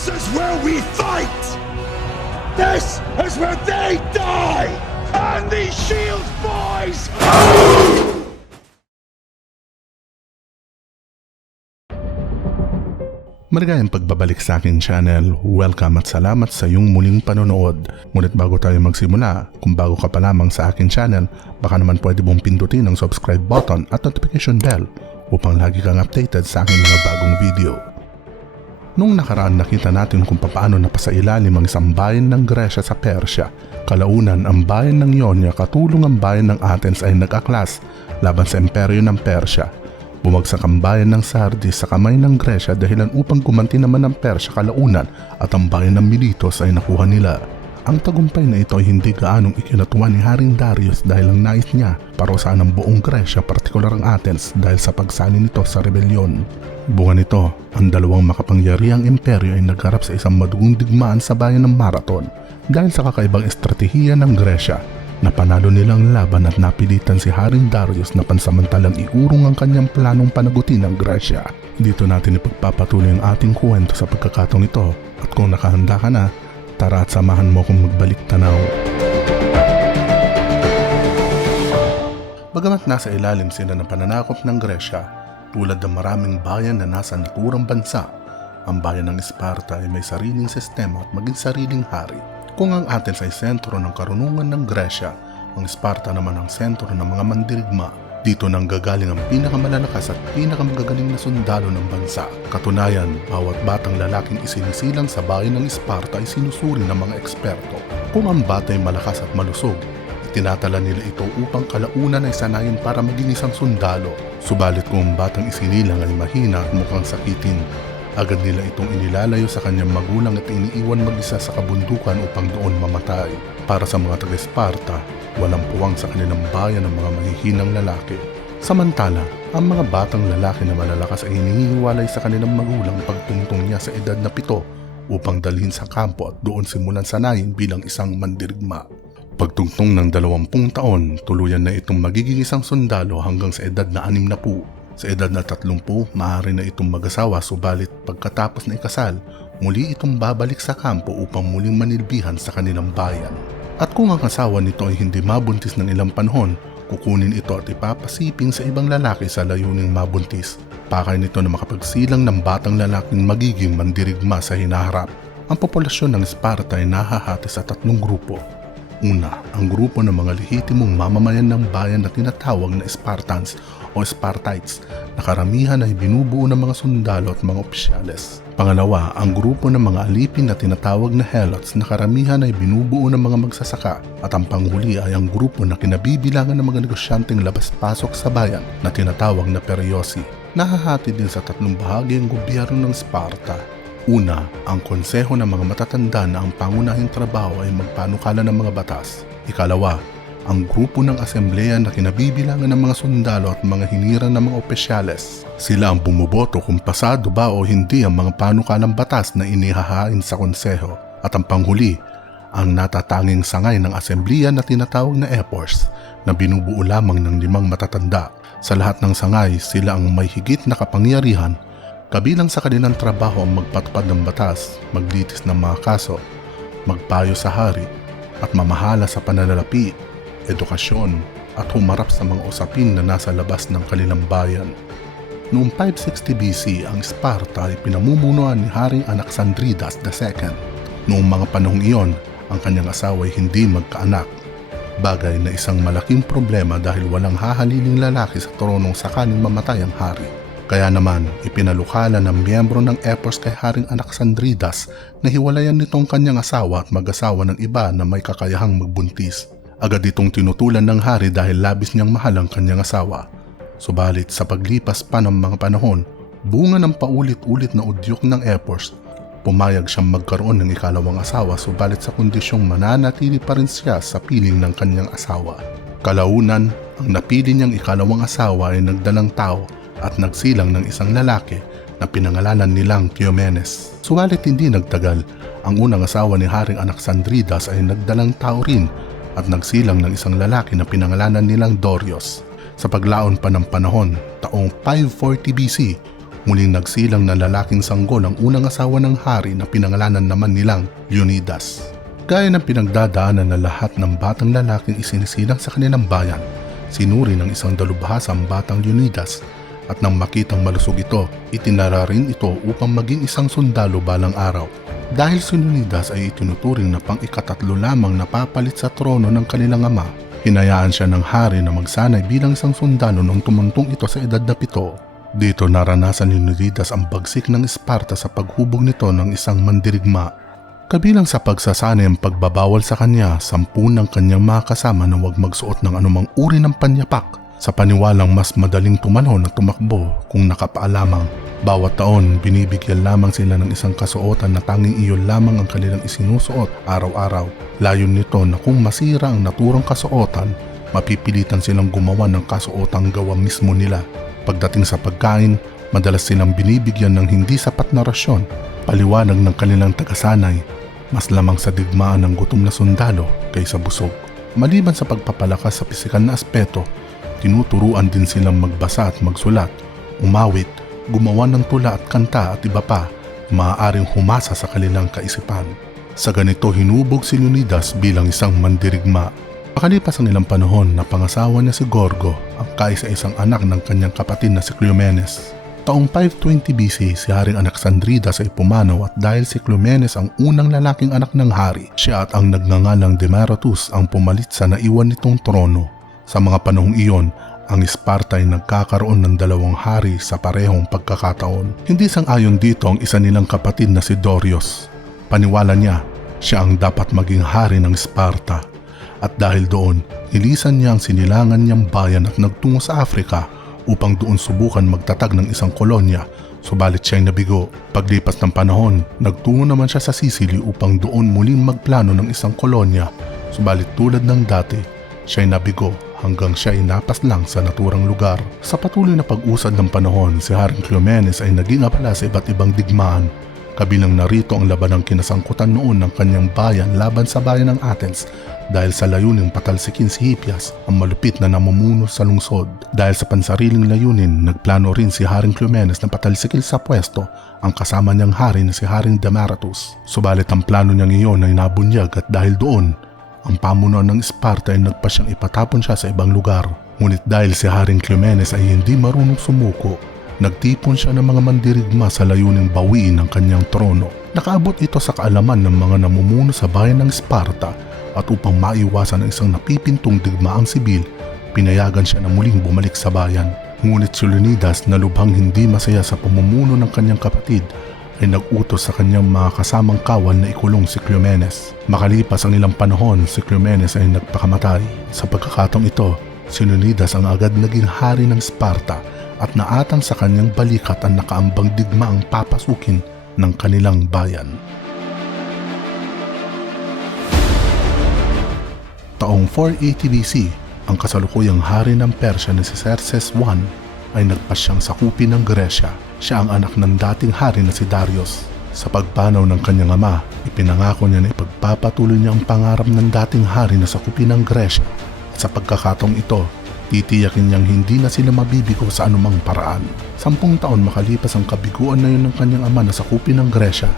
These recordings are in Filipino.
This is where we fight! This is where they die! And these Shield boys! Maligayang pagbabalik sa aking channel. Welcome at salamat sa iyong muling panonood. Ngunit bago tayo magsimula, kung bago ka pa lamang sa aking channel, baka naman pwede mong pindutin ang subscribe button at notification bell upang lagi kang updated sa aking mga bagong video. Nung nakaraan nakita natin kung paano napasailalim ang isang bayan ng Gresya sa Persya. Kalaunan ang bayan ng Ionia katulong ang bayan ng Athens ay nag-aklas laban sa imperyo ng Persya. Bumagsak ang bayan ng Sardis sa kamay ng Gresya dahilan upang gumanti naman ng Persya kalaunan at ang bayan ng Miletos ay nakuha nila. Ang tagumpay na ito ay hindi gaanong ikinatuwa ni Haring Darius dahil ang nais niya parusahan ang buong Gresya, partikular ang Athens dahil sa pagsali nito sa rebelyon. Bunga nito, ang dalawang makapangyarihang imperyo ay nagharap sa isang madugong digmaan sa bayan ng Marathon. Dahil sa kakaibang estratehiya ng Gresya, napanalo nilang laban at napilitan si Haring Darius na pansamantalang iurong ang kanyang planong panagutin ng Gresya. Dito natin ipagpapatuloy ang ating kwento sa pagkakataong ito at kung nakahanda ka na, tara at samahan mo kong magbalik tanaw. Bagamat nasa ilalim sila ng pananakop ng Gresya, tulad ng maraming bayan na nasa naturang bansa, ang bayan ng Sparta ay may sariling sistema at maging sariling hari. Kung ang Athens ay sentro ng karunungan ng Gresya, ang Sparta naman ang sentro ng mga mandirigma. Dito nang gagaling ang pinakamalalakas at pinakamagagaling na sundalo ng bansa. Katunayan, bawat batang lalaking isinisilang sa bayan ng Sparta ay sinusuri ng mga eksperto. Kung ang bata ay malakas at malusog, itinatala nila ito upang kalaunan ay sanayin para maging isang sundalo. Subalit kung ang batang isinilang ay mahina at mukhang sakitin, agad nila itong inilalayo sa kanyang magulang at iniiwan mag-isa sa kabundukan upang doon mamatay. Para sa mga taga-Sparta, walang puwang sa kanilang bayan ng mga mahihinang lalaki. Samantala, ang mga batang lalaki na malalakas ay hinihiwalay sa kanilang magulang pagtungtong niya sa edad na 7 upang dalhin sa kampo at doon simulan sanayin bilang isang mandirigma. Pagtungtong ng 20 taon, tuluyan na itong magiging isang sundalo hanggang sa edad na 60. Sa edad na 30, maaari na itong mag-asawa subalit pagkatapos na ikasal, muli itong babalik sa kampo upang muling manilbihan sa kanilang bayan. At kung ang asawa nito ay hindi mabuntis ng ilang panahon, kukunin ito at ipapasiping sa ibang lalaki sa layuning mabuntis. Pakay nito na makapagsilang ng batang lalaking magiging mandirigma sa hinaharap. Ang populasyon ng Sparta ay nahahati sa 3 grupo. Una, ang grupo ng mga lehitimong mamamayan ng bayan na tinatawag na Spartans o Spartites na karamihan ay binubuo ng mga sundalo at mga opisyales. Pangalawa, ang grupo ng mga alipin na tinatawag na Helots na karamihan ay binubuo ng mga magsasaka. At ang panghuli ay ang grupo na kinabibilangan ng mga negosyanteng labas-pasok sa bayan na tinatawag na Periosi. Nahahati din sa 3 bahagi ang gobyerno ng Sparta. Una, ang konseho ng mga matatanda na ang pangunahing trabaho ay magpanukala ng mga batas. Ikalawa, ang grupo ng asembleya na kinabibilangan ng mga sundalo at mga hinirang ng mga opisyales. Sila ang bumuboto kung pasado ba o hindi ang mga panukalang batas na inihahain sa konseho. At ang panghuli, ang natatanging sangay ng asembleya na tinatawag na Epors na binubuo lamang ng 5 matatanda. Sa lahat ng sangay, sila ang may higit na kapangyarihan. Kabilang sa kanilang trabaho ang magpatupad ng batas, maglitis ng mga kaso, magpayo sa hari, at mamahala sa pananalapi, edukasyon, at humarap sa mga usapin na nasa labas ng kanilang bayan. Noong 560 BC, ang Sparta ay pinamumunuan ni Haring Anaxandridas II. Noong mga panahong iyon, ang kanyang asawa ay hindi magkaanak. Bagay na isang malaking problema dahil walang hahaliling lalaki sa tronong sakaling mamatay ang hari. Kaya naman, ipinalukala ng miyembro ng Epos kay Haring Anaxandridas na hiwalayan nitong kanyang asawa at mag-asawa ng iba na may kakayahang magbuntis. Agad itong tinutulan ng hari dahil labis niyang mahal ang kanyang asawa. Subalit sa paglipas pa ng mga panahon, bunga ng paulit-ulit na udyok ng Epos, pumayag siyang magkaroon ng ikalawang asawa subalit sa kondisyong mananatili pa rin siya sa piling ng kanyang asawa. Kalaunan, ang napili niyang ikalawang asawa ay nagdalang tao at nagsilang ng isang lalaki na pinangalanan nilang Cleomenes. Subalit hindi nagtagal, ang unang asawa ni Haring Anaxandridas ay nagdalang tao rin at nagsilang ng isang lalaki na pinangalanan nilang Dorios. Sa paglaon pa ng panahon, taong 540 BC, Muling nagsilang na lalaking sanggol ang unang asawa ng hari na pinangalanan naman nilang Leonidas. Gaya ng pinagdadaanan na lahat ng batang lalaking isinisilang sa kanilang bayan, sinuri ng isang dalubhasa ang batang Leonidas at nang makitang malusog ito, itinara rin ito upang maging isang sundalo balang araw. Dahil si Leonidas ay itinuturing na pang-ikatatlo lamang napapalit sa trono ng kanilang ama, hinayaan siya ng hari na magsanay bilang isang sundalo nung tumuntong ito sa edad na 7. Dito naranasan ni Leonidas ang bagsik ng Sparta sa paghubog nito ng isang mandirigma. Kabilang sa pagsasanay ang pagbabawal sa kanya, 10 ng kanyang mga kasama na huwag magsuot ng anumang uri ng panyapak sa paniwalang mas madaling tumalon at tumakbo kung nakapaa lamang. Bawat taon, binibigyan lamang sila ng isang kasuotan na tanging iyon lamang ang kanilang isinusuot araw-araw. Layon nito na kung masira ang naturang kasuotan, mapipilitan silang gumawa ng kasuotang gawa mismo nila. Pagdating sa pagkain, madalas silang binibigyan ng hindi sapat na rasyon. Paliwanag ng kanilang tagasanay, mas lamang sa digmaan ng gutom na sundalo kaysa busog. Maliban sa pagpapalakas sa pisikal na aspeto, tinuturuan din silang magbasa at magsulat, umawit, gumawa ng tula at kanta at iba pa, maaaring humasa sa kanilang kaisipan. Sa ganito hinubog si Leonidas bilang isang mandirigma. Pakalipas ang ilang panahon na pangasawa niya si Gorgo, ang kaisa-isang anak ng kanyang kapatid na si Cleomenes. Taong 520 BC, si Haring Anaxandridas ay pumanaw at dahil si Cleomenes ang unang lalaking anak ng hari, siya at ang nagngangalang Demaratus ang pumalit sa naiwan nitong trono. Sa mga panahong iyon, ang Sparta ay nagkakaroon ng 2 hari sa parehong pagkakataon. Hindi sang-ayon dito ang isa nilang kapatid na si Dorius. Paniwala niya, siya ang dapat maging hari ng Sparta. At dahil doon, nilisan niya ang sinilangan niyang bayan at nagtungo sa Afrika upang doon subukan magtatag ng isang kolonya, subalit siya'y nabigo. Paglipas ng panahon, nagtungo naman siya sa Sicily upang doon muling magplano ng isang kolonya, subalit tulad ng dati, siya'y nabigo hanggang siya ay napas lang sa naturang lugar. Sa patuloy na pag-usad ng panahon, si Haring Cleomenes ay naging abala sa iba't ibang digmaan. Kabilang narito ang labanang kinasangkutan noon ng kanyang bayan laban sa bayan ng Athens dahil sa layuning patalsikin si Hippias, ang malupit na namumuno sa lungsod. Dahil sa pansariling layunin, nagplano rin si Haring Cleomenes na patalsikil sa pwesto ang kasama niyang hari na si Haring Demaratus. Subalit ang plano niyang iyon ay nabunyag at dahil doon, ang pamunuan ng Sparta ay nagpasyang ipatapon siya sa ibang lugar. Ngunit dahil si Haring Cleomenes ay hindi marunong sumuko, nagtipon siya ng mga mandirigma sa layuning bawiin ang kanyang trono. Nakaabot ito sa kaalaman ng mga namumuno sa bayan ng Sparta at upang maiwasan ang isang napipintong digmaang sibil, pinayagan siya na muling bumalik sa bayan. Ngunit si Leonidas na lubhang hindi masaya sa pamumuno ng kanyang kapatid ay nag-utos sa kanyang mga kasamang kawal na ikulong si Cleomenes. Makalipas ang ilang panahon, si Cleomenes ay nagpakamatay. Sa pagkakataong ito, si Leonidas ang agad naging hari ng Sparta at naatang sa kanyang balikat ang nakaambang digmaang papasukin ng kanilang bayan. Taong 480 BC, ang kasalukuyang hari ng Persya na si Xerxes I ay nagpasyang sakupin ng Gresya. Siya ang anak ng dating hari na si Darius. Sa pagpanaw ng kanyang ama, ipinangako niya na ipagpapatuloy niya ang pangarap ng dating hari na sakupin ng Gresya. At sa pagkakataong ito, titiyakin niyang hindi na sila mabibigo sa anumang paraan. 10 taon makalipas ang kabiguan na yun ng kanyang ama na sakupin ng Gresya,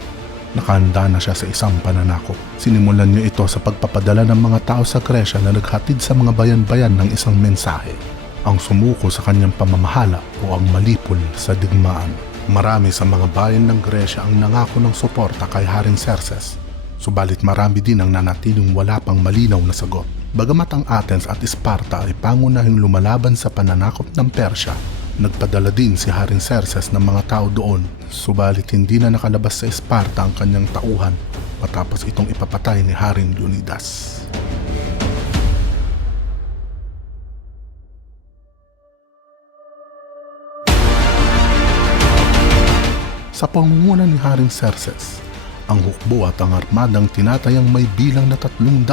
nakahanda na siya sa isang pananakop. Sinimulan niya ito sa pagpapadala ng mga tao sa Gresya na naghatid sa mga bayan-bayan ng isang mensahe, ang sumuko sa kanyang pamamahala o ang malipol sa digmaan. Marami sa mga bayan ng Gresya ang nangako ng suporta kay Haring Xerxes, subalit marami din ang nanatiling wala pang malinaw na sagot. Bagamat ang Athens at Sparta ay pangunahing lumalaban sa pananakop ng Persya, nagpadala din si Haring Xerxes ng mga tao doon, subalit hindi na nakalabas sa Sparta ang kanyang tauhan matapos itong ipapatay ni Haring Leonidas. Sa pamumuno ni Haring Xerxes, ang hukbo at ang armadang tinatayang may bilang na 300,000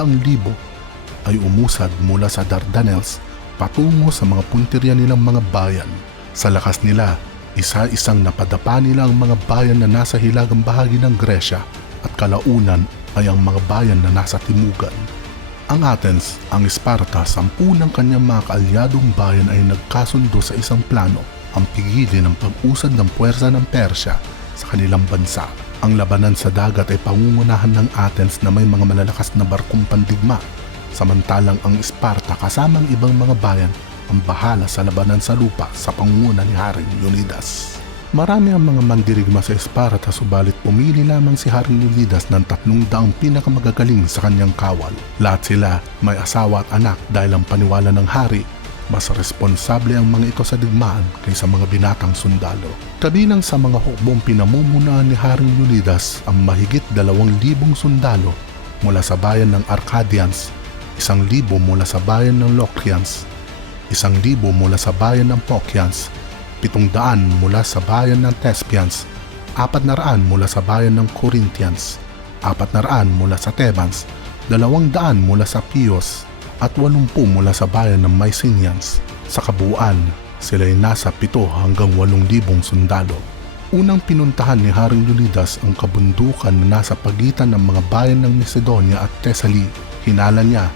ay umusad mula sa Dardanelles patungo sa mga puntirya nilang mga bayan. Sa lakas nila, isa-isang napadapa nila ang mga bayan na nasa hilagang bahagi ng Gresya at kalaunan ay ang mga bayan na nasa timugan. Ang Athens, ang Sparta, 10 ng kanyang mga kaalyadong bayan ay nagkasundo sa isang plano ang pigilin ang pag-usad ng puwersa ng Persya sa kanilang bansa. Ang labanan sa dagat ay pangungunahan ng Athens na may mga malalakas na barkong pandigma, samantalang ang Sparta kasamang ibang mga bayan ang bahala sa labanan sa lupa sa pangunguna ni Haring Leonidas. Marami ang mga mandirigma sa Sparta subalit pumili lamang si Haring Leonidas ng 300 pinakamagagaling sa kanyang kawal. Lahat sila may asawa at anak dahil ang paniwala ng hari, mas responsable ang mga ito sa digmaan kaysa mga binatang sundalo. Kabilang sa mga hukbong pinamumunuan ni Haring Leonidas ang mahigit 2,000 sundalo mula sa bayan ng Arcadians, 1,000 mula sa bayan ng Locrians, 1,000 mula sa bayan ng Phocians, 700 mula sa bayan ng Thespians, 400 mula sa bayan ng Corinthians, 400 mula sa Thebans, 200 mula sa Chios, at 80 mula sa bayan ng Mycenaeans. Sa kabuuan, sila ay nasa 7 hanggang 8,000 sundalo. Unang pinuntahan ni Haring Leonidas ang kabundukan na nasa pagitan ng mga bayan ng Macedonia at Thessaly. Hinala niya,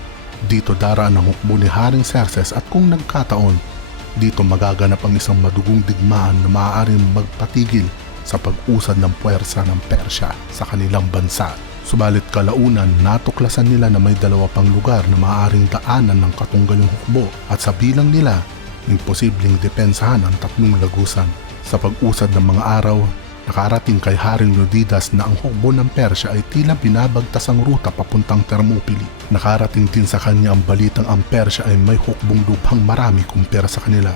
dito daraan ang hukbo ni Haring Xerxes at kung nagkataon, dito magaganap ang isang madugong digmaan na maaaring magpatigil sa pag-usad ng puwersa ng Persya sa kanilang bansa. Subalit kalaunan natuklasan nila na may 2 pang lugar na maaaring daanan ng katunggaling hukbo at sa bilang nila, imposibleng depensahan ang 3 lagusan. Sa pag-usad ng mga araw, nakarating kay Haring Leonidas na ang hukbo ng Persya ay tila binabagtas ang ruta papuntang Thermopylae. Nakarating din sa kanya ang balitang ang Persya ay may hukbong lupang marami kumpara sa kanila.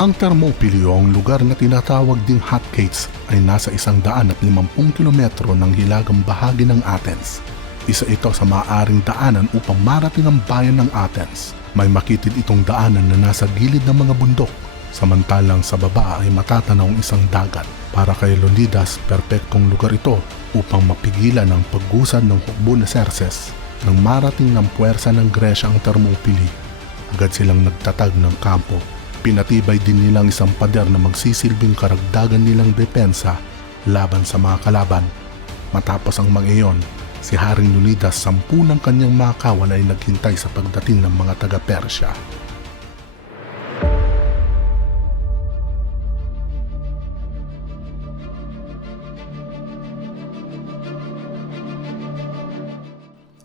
Ang Thermopylae o ang lugar na tinatawag ding Hot Gates ay nasa 150 kilometro ng hilagang bahagi ng Athens. Isa ito sa maaaring daanan upang marating ang bayan ng Athens. May makitid itong daanan na nasa gilid ng mga bundok, samantalang sa baba ay matatanaw ang isang dagat. Para kay Leonidas, perpektong lugar ito upang mapigilan ang pag-usad ng hukbo ni Xerxes. Nang marating ng puwersa ng Gresya ang Thermopylae, agad silang nagtatag ng kampo. Pinatibay din nilang isang pader na magsisilbing karagdagan nilang depensa laban sa mga kalaban. Matapos ang mga iyon, si Haring Leonidas 10 ng kanyang mga kawal ay naghintay sa pagdating ng mga taga-Persya.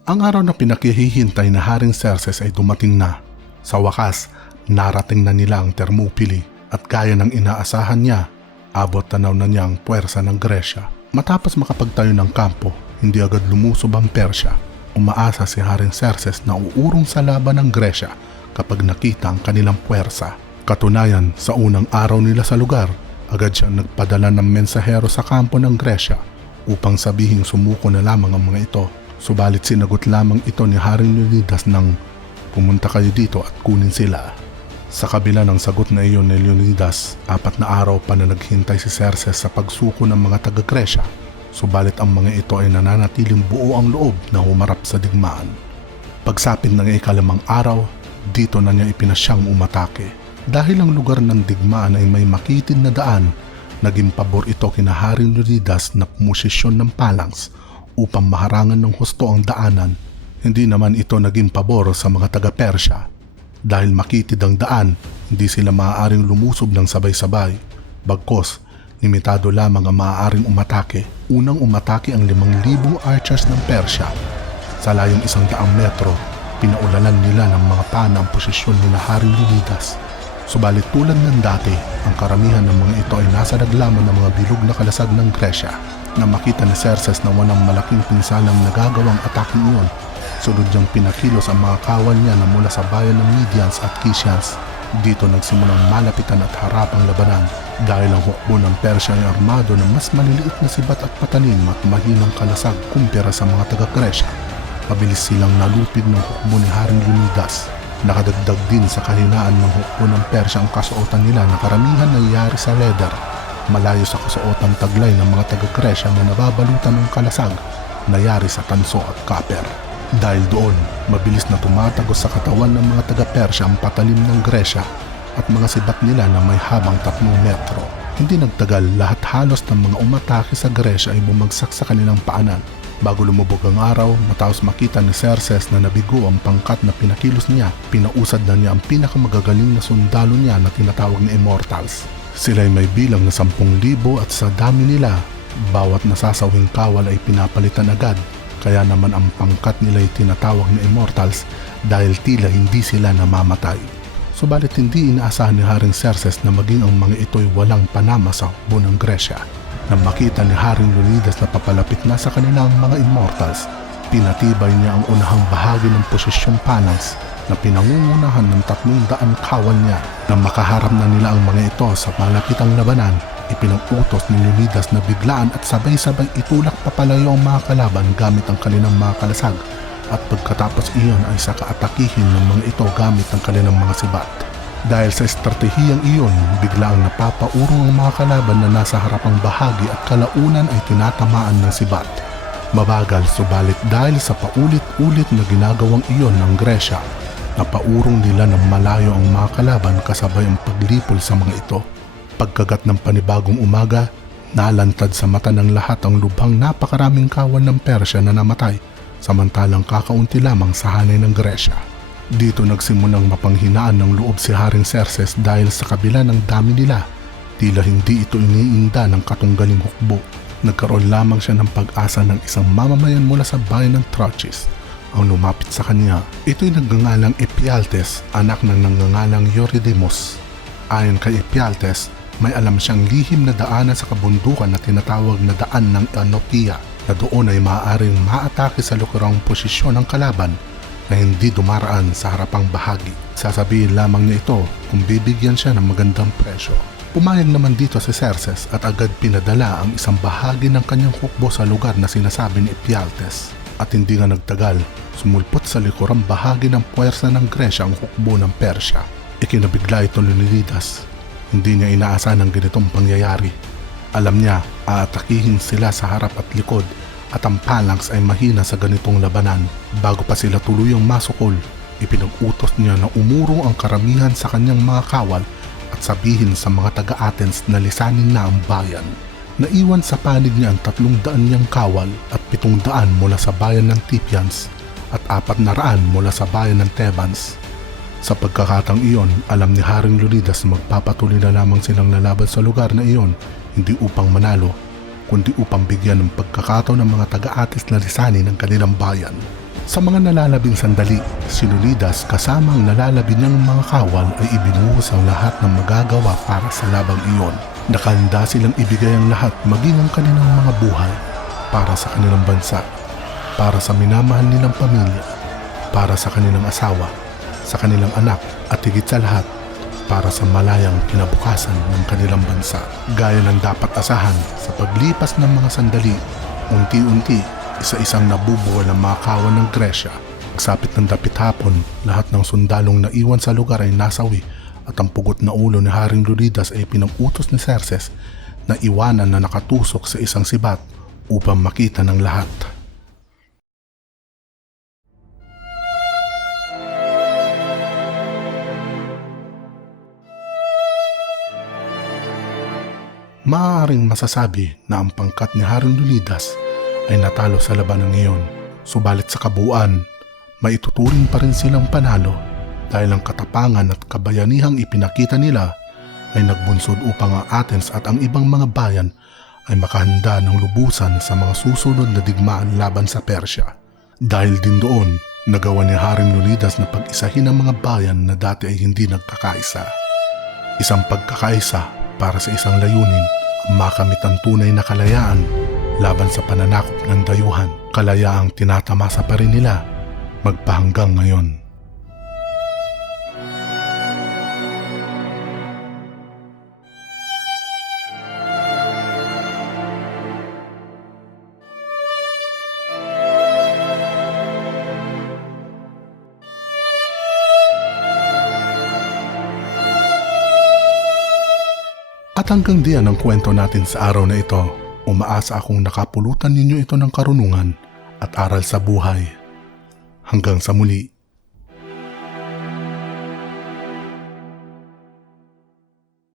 Ang araw na pinakihihintay na Haring Xerxes ay dumating na. Sa wakas, narating na nila ang Thermopylae at gaya ng inaasahan niya, abot tanaw na niya ang puwersa ng Gresya. Matapos makapagtayo ng kampo, hindi agad lumusob ang Persya. Umaasa si Haring Xerxes na uurong sa laban ng Gresya kapag nakita ang kanilang puwersa. Katunayan, sa unang araw nila sa lugar, agad siyang nagpadala ng mensahero sa kampo ng Gresya upang sabihing sumuko na lamang ang mga ito. Subalit sinagot lamang ito ni Haring Leonidas ng pumunta kayo dito at kunin sila. Sa kabila ng sagot na iyon ni Leonidas, 4 na araw pa na naghintay si Xerxes sa pagsuko ng mga taga-Gresya, subalit ang mga ito ay nananatiling buo ang loob na humarap sa digmaan. Pagsapit ng ikalimang araw, dito na niya ipinasyang umatake. Dahil ang lugar ng digmaan ay may makitid na daan, naging pabor ito kina Haring Leonidas na pumosisyon ng phalanx upang maharangan ng husto ang daanan. Hindi naman ito naging pabor sa mga taga-Persya. Dahil makitid ang daan, hindi sila maaaring lumusob ng sabay-sabay. Bagkos, limitado lamang ang maaaring umatake. Unang umatake ang 5,000 archers ng Persya. Sa layong 100 metro, pinaulalan nila ng mga pana ang posisyon ni Haring Leonidas. Subalit tulad ng dati, ang karamihan ng mga ito ay nasa naglaman ng mga bilog na kalasag ng Gresya. Na makita ni Xerxes na walang malaking pinsalang nagagawang ataking iyon, sunod niyang pinakilos ang mga kawal niya na mula sa bayan ng Medians at Kisyans. Dito nagsimulang malapitan at harapang labanan dahil ang hukbo ng Persya ay armado na mas maliliit na sibat at patalim at mahinang kalasag kumpara sa mga taga-Gresya. Mabilis silang nalupig ng hukbo ni Haring Leonidas. Nakadagdag din sa kahinaan ng hukbo ng Persya ang kasuotan nila na karamihan na yari sa leather, malayo sa kasuotan taglay ng mga taga-Gresya na nababalutan ng kalasag na yari sa tanso at copper. Dahil doon, mabilis na tumatagos sa katawan ng mga taga-Persya ang patalim ng Gresya at mga sibat nila na may habang 3 metro. Hindi nagtagal, lahat halos ng mga umatake sa Gresya ay bumagsak sa kanilang paanan. Bago lumubog ang araw, matapos makita ni Xerxes na nabigo ang pangkat na pinakilos niya, pinausad na niya ang pinakamagagaling na sundalo niya na tinatawag na Immortals. Sila'y may bilang na 10,000 at sa dami nila, bawat nasasawing kawal ay pinapalitan agad. Kaya naman ang pangkat nila ay tinatawag na immortals dahil tila hindi sila namamatay. Subalit hindi inaasahan ni Haring Xerxes na maging ang mga ito'y walang panama sa hukbo ng Gresya. Nang makita ni Haring Leonidas na papalapit na sa kanilang mga immortals, pinatibay niya ang unahang bahagi ng posisyong phalanx na pinangungunahan ng 300 kawal niya. Nang makaharap na nila ang mga ito sa malapitang labanan, ipinag-utos ni Leonidas na biglaan at sabay-sabay itulak papalayo ang mga kalaban gamit ang kanilang mga kalasag, at pagkatapos iyon ay saka atakihin ng mga ito gamit ang kanilang mga sibat. Dahil sa estratehiyang iyon, biglaang napapaurong ang mga kalaban na nasa harapang bahagi at kalaunan ay tinatamaan ng sibat. Mabagal subalit dahil sa paulit-ulit na ginagawang iyon ng Gresya, napaurong nila ng malayo ang mga kalaban kasabay ang paglipol sa mga ito. Pagkagat ng panibagong umaga, nalantad sa mata ng lahat ang lubhang napakaraming kawal ng Persya na namatay, samantalang kakaunti lamang sa hanay ng Gresya. Dito nagsimulang mapanghinaan ng loob si Haring Xerxes dahil sa kabila ng dami nila, tila hindi ito iniinda ng katunggaling hukbo. Nagkaroon lamang siya ng pag-asa ng isang mamamayan mula sa bayan ng Trachis ang lumapit sa kanya. Ito'y nagngangalang Ephialtes, anak ng nagngangalang Eurydemus. Ayon kay Ephialtes, may alam siyang lihim na daanan sa kabundukan na tinatawag na daan ng Anotia, na doon ay maaaring maatake sa lukurang posisyon ng kalaban na hindi dumaraan sa harapang bahagi. Sasabihin lamang niya ito kung bibigyan siya ng magandang presyo. Pumayag naman dito si Xerxes at agad pinadala ang isang bahagi ng kanyang hukbo sa lugar na sinasabi ni Ephialtes. At hindi nga nagtagal, sumulpot sa likurang bahagi ng puwersa ng Gresya ang hukbo ng Persya. Ikinabigla ito ni Leonidas. Hindi niya inaasahan ang ganitong pangyayari. Alam niya, aatakihin sila sa harap at likod at ang phalanx ay mahina sa ganitong labanan. Bago pa sila tuluyang masukol, ipinag-utos niya na umurong ang karamihan sa kanyang mga kawal at sabihin sa mga taga-Athens na lisanin na ang bayan. Naiwan sa panig niya ang 300 niyang kawal at 700 mula sa bayan ng Typians at 400 mula sa bayan ng Thebans. Sa pagkakataong iyon, alam ni Haring Leonidas na magpapatuloy na lamang silang lalaban sa lugar na iyon, hindi upang manalo, kundi upang bigyan ng pagkakataon ng mga taga-Athens na lisanin ng kanilang bayan. Sa mga nalalabing sandali, si Leonidas kasama ang nalalabi niyang mga kawal ay ibinuhos ang lahat ng magagawa para sa labang iyon. Nakahanda silang ibigay ang lahat, maging ang kanilang mga buhay, para sa kanilang bansa, para sa minamahal nilang pamilya, para sa kanilang asawa, sa kanilang anak, at higit sa lahat, para sa malayang kinabukasan ng kanilang bansa. Gaya ng dapat asahan, sa paglipas ng mga sandali, unti-unti, isa-isang nabubuwal ang mga kawan ng Gresya. Pagsapit ng dapit hapon, lahat ng sundalong naiwan sa lugar ay nasawi at ang pugot na ulo ni Haring Leonidas ay pinag-utos ni Xerxes na iwanan na nakatusok sa isang sibat upang makita ng lahat. Maaaring masasabi na ang pangkat ni Haring Leonidas ay natalo sa labanan ngayon. Subalit sa kabuuan, maituturing pa rin silang panalo dahil ang katapangan at kabayanihang ipinakita nila ay nagbunsod upang ang Athens at ang ibang mga bayan ay makahanda ng lubusan sa mga susunod na digmaan laban sa Persya. Dahil din doon, nagawa ni Haring Leonidas na pag-isahin ang mga bayan na dati ay hindi nagkakaisa. Isang pagkakaisa para sa isang layunin, ang makamit ang tunay na kalayaan laban sa pananakop ng dayuhan. Kalayaang tinatamasa pa rin nila magpahanggang ngayon. At hanggang diyan ang kwento natin sa araw na ito. Umaasa akong nakapulutan ninyo ito ng karunungan at aral sa buhay. Hanggang sa muli.